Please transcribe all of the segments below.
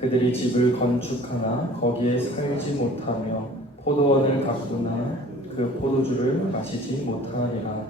그들이 집을 건축하나 거기에 살지 못하며 포도원을 가꾸나 그 포도주를 마시지 못하리라.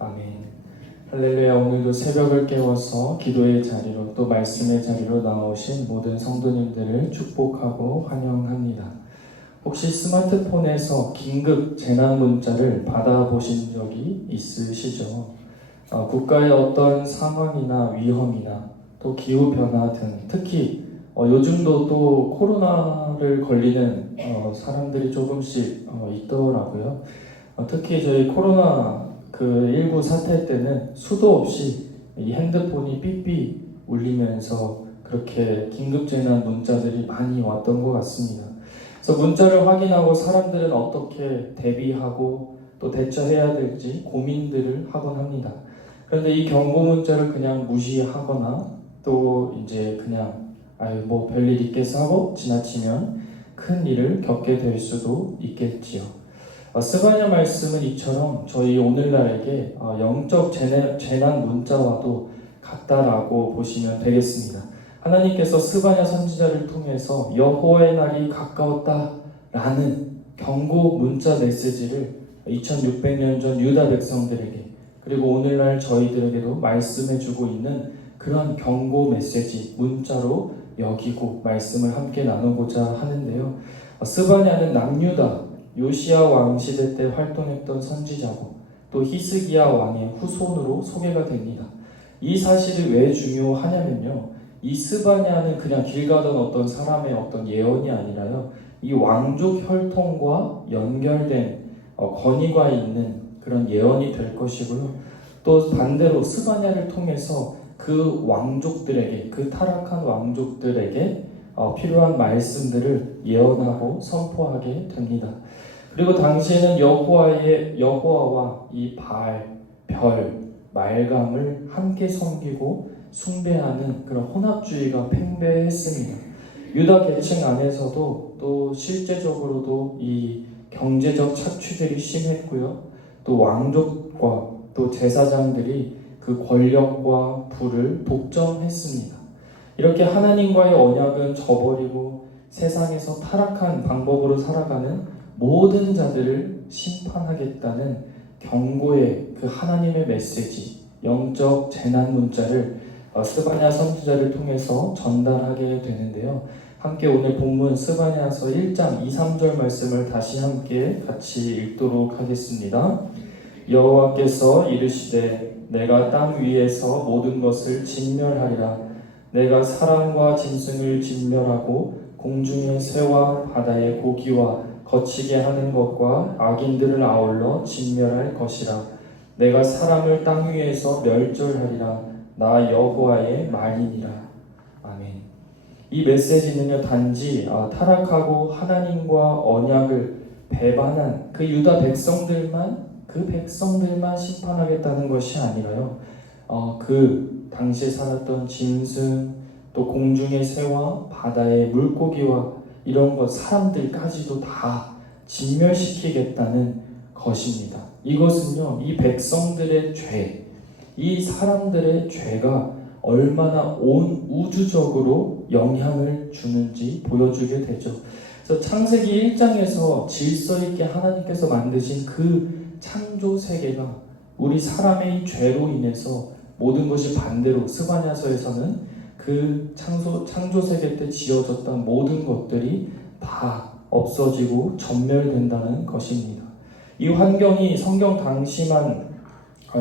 아멘. 할렐루야. 오늘도 새벽을 깨워서 기도의 자리로 또 말씀의 자리로 나오신 모든 성도님들을 축복하고 환영합니다. 혹시 스마트폰에서 긴급 재난 문자를 받아보신 적이 있으시죠? 국가의 어떤 상황이나 위험이나 또 기후변화 등 특히 요즘도 또 코로나를 걸리는 사람들이 조금씩 있더라고요. 특히 저희 코로나 그 일부 사태 때는 수도 없이 이 핸드폰이 삐삐 울리면서 그렇게 긴급재난 문자들이 많이 왔던 것 같습니다. 그래서 문자를 확인하고 사람들은 어떻게 대비하고 또 대처해야 될지 고민들을 하곤 합니다. 그런데 이 경고 문자를 그냥 무시하거나 또 이제 그냥 뭐 별일 있겠어 하고 지나치면 큰 일을 겪게 될 수도 있겠지요. 스바냐 말씀은 이처럼 저희 오늘날에게 영적 재난 문자와도 같다라고 보시면 되겠습니다. 하나님께서 스바냐 선지자를 통해서 여호와의 날이 가까웠다라는 경고 문자 메시지를 2600년 전 유다 백성들에게 그리고 오늘날 저희들에게도 말씀해주고 있는 그런 경고 메시지 문자로 여기고 말씀을 함께 나누고자 하는데요. 스바냐는 남유다 요시야 왕 시대 때 활동했던 선지자고 또 히스기야 왕의 후손으로 소개가 됩니다. 이 사실이 왜 중요하냐면요. 이 스바냐는 그냥 길 가던 어떤 사람의 어떤 예언이 아니라요. 이 왕족 혈통과 연결된 권위가 있는 그런 예언이 될 것이고요. 또 반대로 스바냐를 통해서 그 왕족들에게 그 타락한 왕족들에게 필요한 말씀들을 예언하고 선포하게 됩니다. 그리고 당시에는 여호와와 이 바알, 별, 말감을 함께 섬기고 숭배하는 그런 혼합주의가 팽배했습니다. 유다 계층 안에서도 또 실제적으로도 이 경제적 착취들이 심했고요. 또 왕족과 또 제사장들이 그 권력과 부를 독점했습니다. 이렇게 하나님과의 언약은 저버리고 세상에서 타락한 방법으로 살아가는 모든 자들을 심판하겠다는 경고의 그 하나님의 메시지, 영적 재난 문자를 스바냐 선지자를 통해서 전달하게 되는데요. 함께 오늘 본문 스바냐서 1장 2, 3절 말씀을 다시 함께 같이 읽도록 하겠습니다. 여호와께서 이르시되 내가 땅 위에서 모든 것을 진멸하리라. 내가 사람과 짐승을 진멸하고 공중의 새와 바다의 고기와 거치게 하는 것과 악인들을 아울러 진멸할 것이라. 내가 사람을 땅 위에서 멸절하리라. 나 여호와의 말이니라. 아멘. 이 메시지는요 단지 타락하고 하나님과 언약을 배반한 그 유다 백성들만 심판하겠다는 것이 아니라요. 그 당시에 살았던 짐승 또 공중의 새와 바다의 물고기와 이런 것 사람들까지도 다 진멸시키겠다는 것입니다. 이것은요 이 백성들의 죄, 이 사람들의 죄가 얼마나 온 우주적으로 영향을 주는지 보여주게 되죠. 그래서 창세기 1장에서 질서 있게 하나님께서 만드신 그 창조 세계가 우리 사람의 죄로 인해서 모든 것이 반대로 스바냐서에서는 그 창조 세계 때 지어졌던 모든 것들이 다 없어지고 전멸된다는 것입니다. 이 환경이 성경 당시만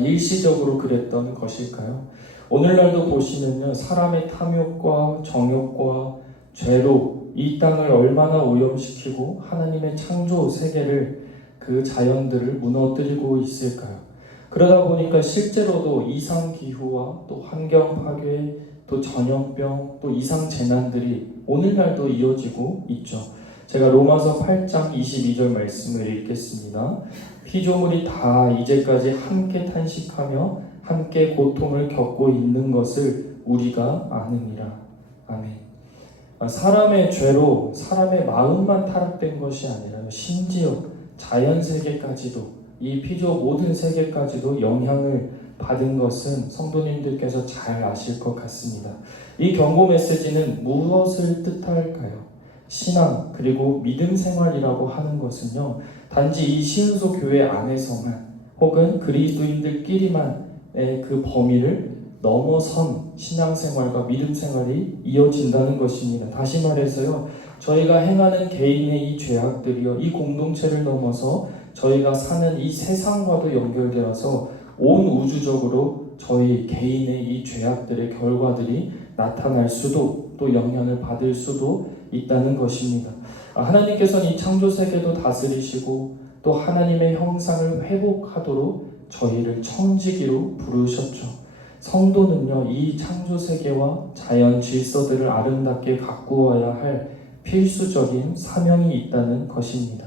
일시적으로 그랬던 것일까요? 오늘날도 보시면요, 사람의 탐욕과 정욕과 죄로 이 땅을 얼마나 오염시키고 하나님의 창조 세계를 그 자연들을 무너뜨리고 있을까요? 그러다 보니까 실제로도 이상기후와 또 환경 파괴, 또 전염병, 또 이상 재난들이 오늘날도 이어지고 있죠. 제가 로마서 8장 22절 말씀을 읽겠습니다. 피조물이 다 이제까지 함께 탄식하며 함께 고통을 겪고 있는 것을 우리가 아느니라. 아멘. 사람의 죄로 사람의 마음만 타락된 것이 아니라 심지어 자연 세계까지도 이 피조 모든 세계까지도 영향을 받은 것은 성도님들께서 잘 아실 것 같습니다. 이 경고 메시지는 무엇을 뜻할까요? 신앙 그리고 믿음 생활이라고 하는 것은요, 단지 이 시흥소 교회 안에서만 혹은 그리스도인들끼리만의 그 범위를 넘어선 신앙생활과 믿음 생활이 이어진다는 것입니다. 다시 말해서요, 저희가 행하는 개인의 이 죄악들이요, 이 공동체를 넘어서 저희가 사는 이 세상과도 연결되어서 온 우주적으로 저희 개인의 이 죄악들의 결과들이 나타날 수도, 또 영향을 받을 수도 있다는 것입니다. 하나님께서는 이 창조 세계도 다스리시고 또 하나님의 형상을 회복하도록 저희를 청지기로 부르셨죠. 성도는요, 이 창조 세계와 자연 질서들을 아름답게 가꾸어야 할 필수적인 사명이 있다는 것입니다.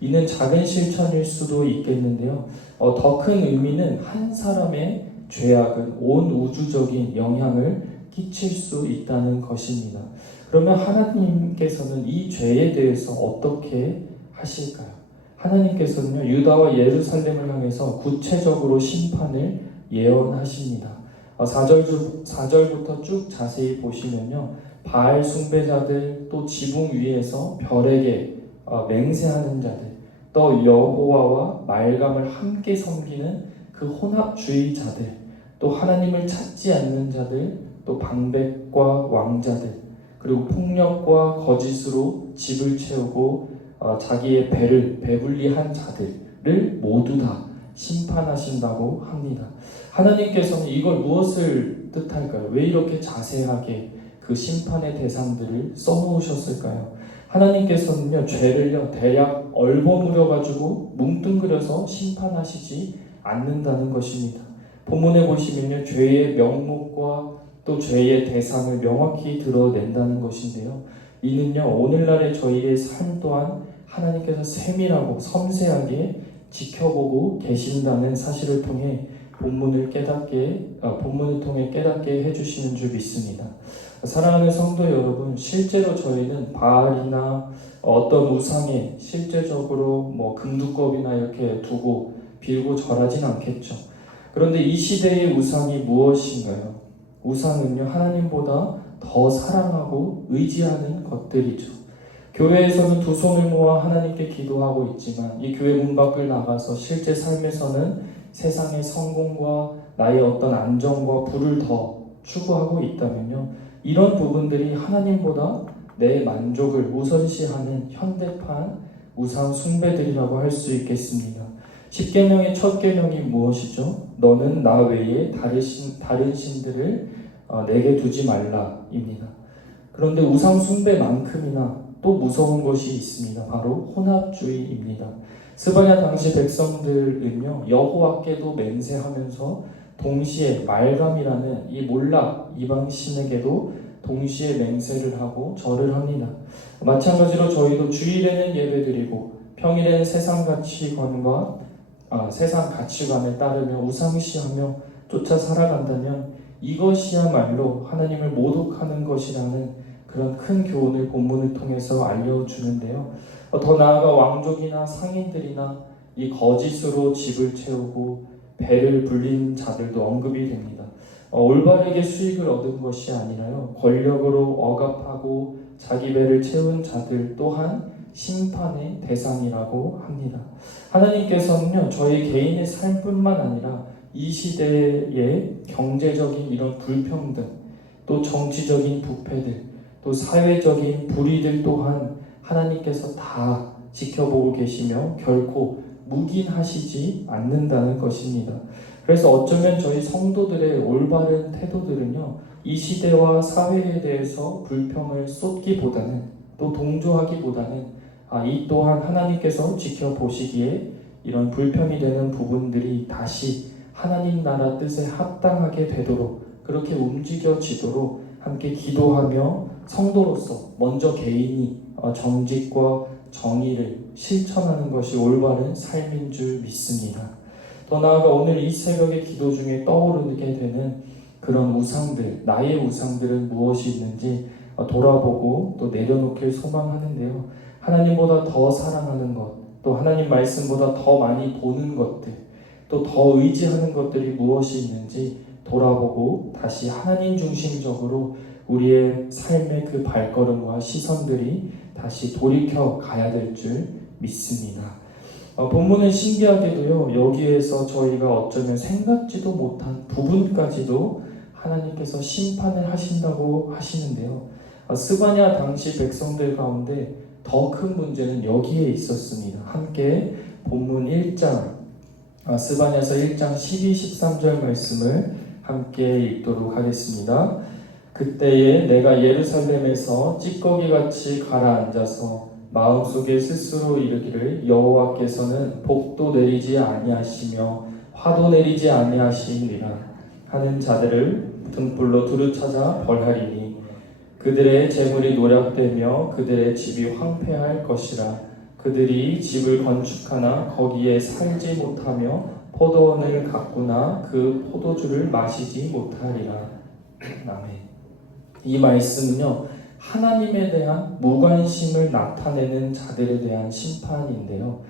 이는 작은 실천일 수도 있겠는데요. 더 큰 의미는 한 사람의 죄악은 온 우주적인 영향을 끼칠 수 있다는 것입니다. 그러면 하나님께서는 이 죄에 대해서 어떻게 하실까요? 하나님께서는요, 유다와 예루살렘을 향해서 구체적으로 심판을 예언하십니다. 4절부터 쭉 자세히 보시면요, 바알 숭배자들, 또 지붕 위에서 별에게 맹세하는 자들, 또 여호와와 말감을 함께 섬기는 그 혼합주의자들, 또 하나님을 찾지 않는 자들, 또 방백과 왕자들, 그리고 폭력과 거짓으로 집을 채우고 자기의 배를 배불리한 자들을 모두 다 심판하신다고 합니다. 하나님께서는 이걸 무엇을 뜻할까요? 왜 이렇게 자세하게 그 심판의 대상들을 써놓으셨을까요? 하나님께서는요, 죄를요, 대략 얼버무려가지고 뭉뚱그려서 심판하시지 않는다는 것입니다. 본문에 보시면요, 죄의 명목과 또 죄의 대상을 명확히 드러낸다는 것인데요. 이는요, 오늘날의 저희의 삶 또한 하나님께서 세밀하고 섬세하게 지켜보고 계신다는 사실을 통해 본문을 통해 깨닫게 해주시는 줄 믿습니다. 사랑하는 성도 여러분, 실제로 저희는 바알이나 어떤 우상에 실제적으로 금두껍이나 이렇게 두고 빌고 절하진 않겠죠. 그런데 이 시대의 우상이 무엇인가요? 우상은요, 하나님보다 더 사랑하고 의지하는 것들이죠. 교회에서는 두 손을 모아 하나님께 기도하고 있지만 이 교회 문 밖을 나가서 실제 삶에서는 세상의 성공과 나의 어떤 안정과 부를 더 추구하고 있다면요, 이런 부분들이 하나님보다 내 만족을 우선시하는 현대판 우상 숭배들이라고 할 수 있겠습니다. 10계명의 첫 계명이 무엇이죠? 너는 나 외에 다른 신들을 내게 두지 말라입니다. 그런데 우상 숭배만큼이나 또 무서운 것이 있습니다. 바로 혼합주의입니다. 스바냐 당시 백성들은요, 여호와께도 맹세하면서 동시에 말감이라는 이 몰락 이방 신에게도 동시에 맹세를 하고 절을 합니다. 마찬가지로 저희도 주일에는 예배드리고 평일에는 세상 가치관에 따르며 우상시하며 쫓아 살아간다면 이것이야말로 하나님을 모독하는 것이라는 그런 큰 교훈을 본문을 통해서 알려주는데요. 더 나아가 왕족이나 상인들이나 이 거짓으로 집을 채우고 배를 불린 자들도 언급이 됩니다. 올바르게 수익을 얻은 것이 아니라요, 권력으로 억압하고 자기 배를 채운 자들 또한 심판의 대상이라고 합니다. 하나님께서는요, 저희 개인의 삶뿐만 아니라 이 시대의 경제적인 이런 불평등, 또 정치적인 부패들, 또 사회적인 불의들 또한 하나님께서 다 지켜보고 계시며 결코 묵인하시지 않는다는 것입니다. 그래서 어쩌면 저희 성도들의 올바른 태도들은요, 이 시대와 사회에 대해서 불평을 쏟기보다는, 또 동조하기보다는 이 또한 하나님께서 지켜보시기에 이런 불평이 되는 부분들이 다시 하나님 나라 뜻에 합당하게 되도록, 그렇게 움직여지도록 함께 기도하며 성도로서 먼저 개인이 정직과 정의를 실천하는 것이 올바른 삶인 줄 믿습니다. 더 나아가 오늘 이 새벽의 기도 중에 떠오르게 되는 그런 우상들, 나의 우상들은 무엇이 있는지 돌아보고 또 내려놓길 소망하는데요. 하나님보다 더 사랑하는 것, 또 하나님 말씀보다 더 많이 보는 것들, 또 더 의지하는 것들이 무엇이 있는지 돌아보고 다시 하나님 중심적으로 우리의 삶의 그 발걸음과 시선들이 다시 돌이켜 가야 될 줄 믿습니다. 본문은 신기하게도요, 여기에서 저희가 어쩌면 생각지도 못한 부분까지도 하나님께서 심판을 하신다고 하시는데요. 스바냐 당시 백성들 가운데 더 큰 문제는 여기에 있었습니다. 함께 본문 1장, 스바냐서 1장 12, 13절 말씀을 함께 읽도록 하겠습니다. 그때에 내가 예루살렘에서 찌꺼기같이 가라앉아서 마음속에 스스로 이르기를 여호와께서는 복도 내리지 아니하시며 화도 내리지 아니하시니라 하는 자들을 등불로 두루 찾아 벌하리니 그들의 재물이 노략되며 그들의 집이 황폐할 것이라. 그들이 집을 건축하나 거기에 살지 못하며 포도원을 가꾸나 그 포도주를 마시지 못하리라. 아멘. 이 말씀은요, 하나님에 대한 무관심을 나타내는 자들에 대한 심판인데요.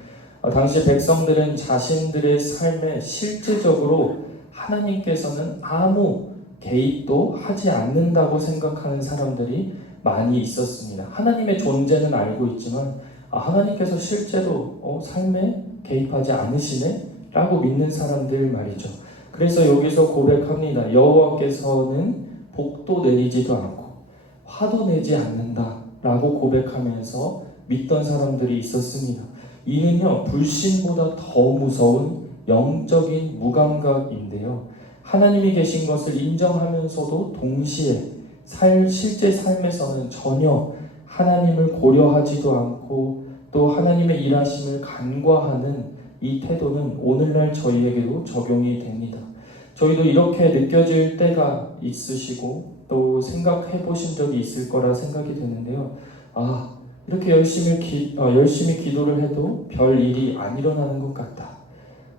당시 백성들은 자신들의 삶에 실제적으로 하나님께서는 아무 개입도 하지 않는다고 생각하는 사람들이 많이 있었습니다. 하나님의 존재는 알고 있지만 하나님께서 실제로 삶에 개입하지 않으시네? 라고 믿는 사람들 말이죠. 그래서 여기서 고백합니다. 여호와께서는 복도 내리지도 않고 화도 내지 않는다 라고 고백하면서 믿던 사람들이 있었습니다. 이는요, 불신보다 더 무서운 영적인 무감각인데요. 하나님이 계신 것을 인정하면서도 동시에 실제 삶에서는 전혀 하나님을 고려하지도 않고 또 하나님의 일하심을 간과하는 이 태도는 오늘날 저희에게도 적용이 됩니다. 저희도 이렇게 느껴질 때가 있으시고 또 생각해 보신 적이 있을 거라 생각이 되는데요. 이렇게 열심히 기도를 해도 별 일이 안 일어나는 것 같다.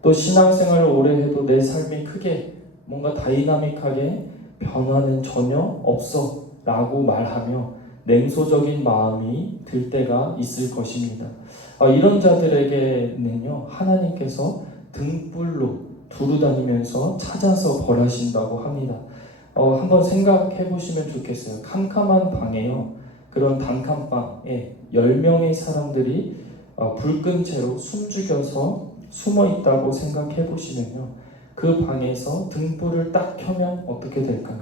또 신앙생활을 오래 해도 내 삶이 크게 뭔가 다이나믹하게 변화는 전혀 없어 라고 말하며 냉소적인 마음이 들 때가 있을 것입니다. 이런 자들에게는요, 하나님께서 등불로 두루 다니면서 찾아서 벌하신다고 합니다. 한번 생각해 보시면 좋겠어요. 캄캄한 방에요, 그런 단칸방에 10명의 사람들이 불 끈 채로 숨죽여서 숨어 있다고 생각해 보시면요, 그 방에서 등불을 딱 켜면 어떻게 될까요?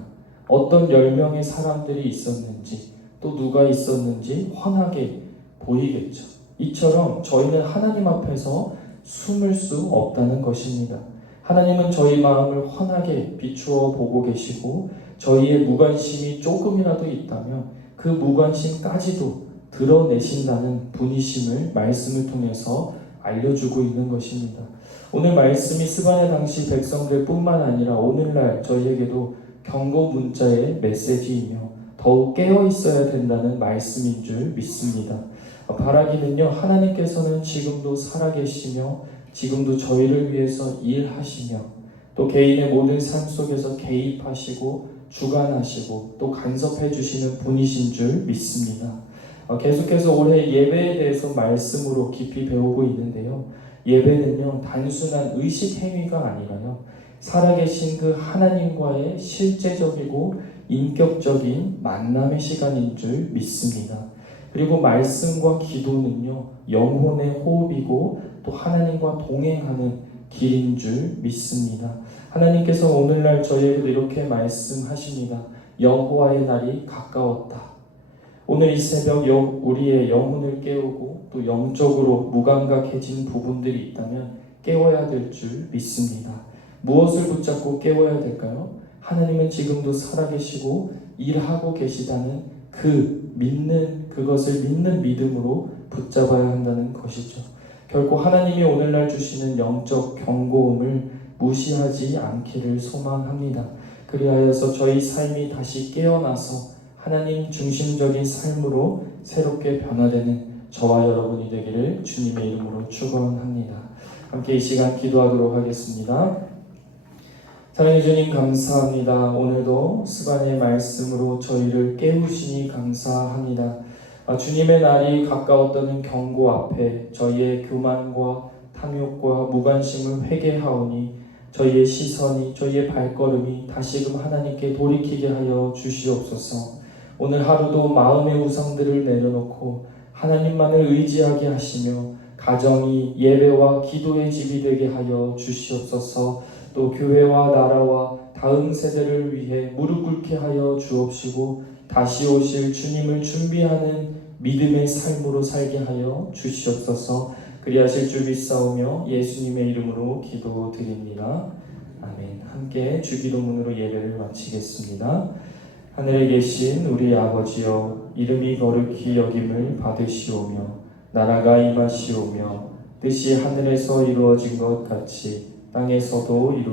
어떤 10명의 사람들이 있었는지 또 누가 있었는지 환하게 보이겠죠. 이처럼 저희는 하나님 앞에서 숨을 수 없다는 것입니다. 하나님은 저희 마음을 환하게 비추어 보고 계시고 저희의 무관심이 조금이라도 있다면 그 무관심까지도 드러내신다는 분이심을 말씀을 통해서 알려주고 있는 것입니다. 오늘 말씀이 스바냐 당시 백성들 뿐만 아니라 오늘날 저희에게도 경고 문자의 메시지이며 더욱 깨어 있어야 된다는 말씀인 줄 믿습니다. 바라기는요, 하나님께서는 지금도 살아계시며 지금도 저희를 위해서 일하시며 또 개인의 모든 삶 속에서 개입하시고 주관하시고 또 간섭해 주시는 분이신 줄 믿습니다. 계속해서 올해 예배에 대해서 말씀으로 깊이 배우고 있는데요. 예배는요, 단순한 의식 행위가 아니라요, 살아계신 그 하나님과의 실제적이고 인격적인 만남의 시간인 줄 믿습니다. 그리고 말씀과 기도는요, 영혼의 호흡이고 또 하나님과 동행하는 길인 줄 믿습니다. 하나님께서 오늘날 저희에게도 이렇게 말씀하십니다. 여호와의 날이 가까웠다. 오늘 이 새벽 우리의 영혼을 깨우고 또 영적으로 무감각해진 부분들이 있다면 깨워야 될 줄 믿습니다. 무엇을 붙잡고 깨워야 될까요? 하나님은 지금도 살아계시고 일하고 계시다는 그것을 믿는 믿음으로 붙잡아야 한다는 것이죠. 결코 하나님이 오늘날 주시는 영적 경고음을 무시하지 않기를 소망합니다. 그리하여서 저희 삶이 다시 깨어나서 하나님 중심적인 삶으로 새롭게 변화되는 저와 여러분이 되기를 주님의 이름으로 축원합니다. 함께 이 시간 기도하도록 하겠습니다. 사랑해 주님 감사합니다. 오늘도 스바냐의 말씀으로 저희를 깨우시니 감사합니다. 주님의 날이 가까웠다는 경고 앞에 저희의 교만과 탐욕과 무관심을 회개하오니 저희의 시선이 저희의 발걸음이 다시금 하나님께 돌이키게 하여 주시옵소서. 오늘 하루도 마음의 우상들을 내려놓고 하나님만을 의지하게 하시며 가정이 예배와 기도의 집이 되게 하여 주시옵소서. 또 교회와 나라와 다음 세대를 위해 무릎 꿇게 하여 주옵시고 다시 오실 주님을 준비하는 믿음의 삶으로 살게 하여 주시옵소서. 그리하실 줄 믿사오며 예수님의 이름으로 기도드립니다. 아멘. 함께 주기도문으로 예배를 마치겠습니다. 하늘에 계신 우리 아버지여, 이름이 거룩히 여김을 받으시오며 나라가 임하시오며 뜻이 하늘에서 이루어진 것 같이 땅에서도 이루